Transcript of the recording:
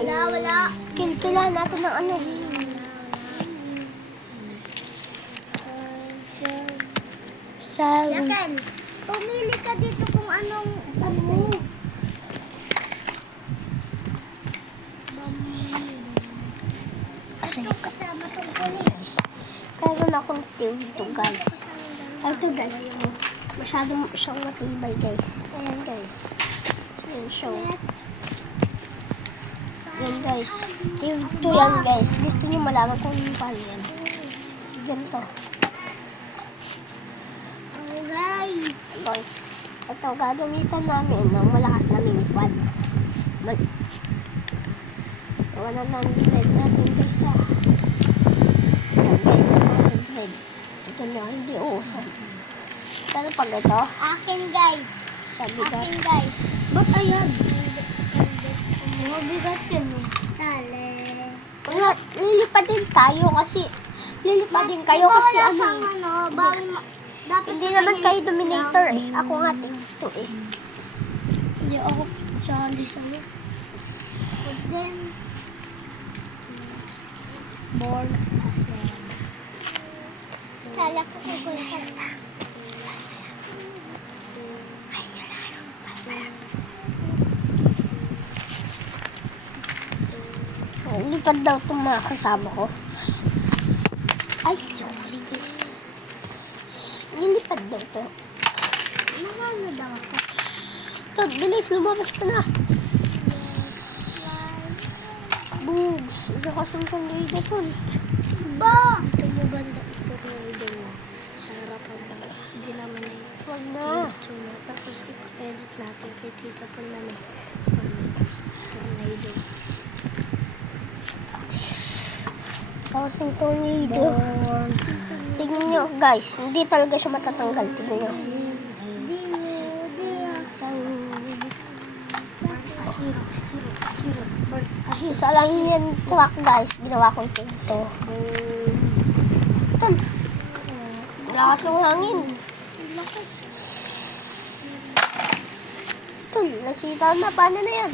guys. Wala. Kailangan natin ng ano. Yaken, pumili ka dito kung anong ano. Asan Ito kasama tong pulis. Meron akong tube dito guys. Ito guys. Masyadong siyang matibay guys. Ayan guys. Ayan siya. Yan guys. Tube to yan guys. Gusto nyo malaman kung yung paano yan. Ganito. Guys. Guys. Ito gagamitan namin ng malakas na mini fan. Wala na ang thread natin guys sa. Ayan guys. Ang thread. Ito na hindi uusan. Pero pag ito. Akin guys. Sabi ka. Akin guys. Ba't ayan? Mabigat yun. Sale. Lilipad din tayo kasi lilipad din kayo kasi wala ano siyang eh. ano, bawal dapat Hindi sa naman kanya- kayo dominator eh. Ako nga ito eh. Hindi ako sali sa'yo. But then, Born. sala ko kay Kuya. Lipad daw itong mga kasama ko. Ay, sorry guys. Lilipad daw ito. Ano daw ako? Ito, bilis, lumabas ka na. Bugs, lakas ang tornado po. Ba! Ito mo banda, ito tornado mo. Sa harapan na. Hindi naman na yun. Huwag na. Tapos i-edit natin kay Tita po na may tornado. Tapos yung tornado. Tingnan nyo guys, hindi talaga siya matatanggal. Tingnan nyo. Isa lang yan clock guys. Ginawa kong ito. Ito. Lakas ng hangin. Ito, nasita na. Paano na yan?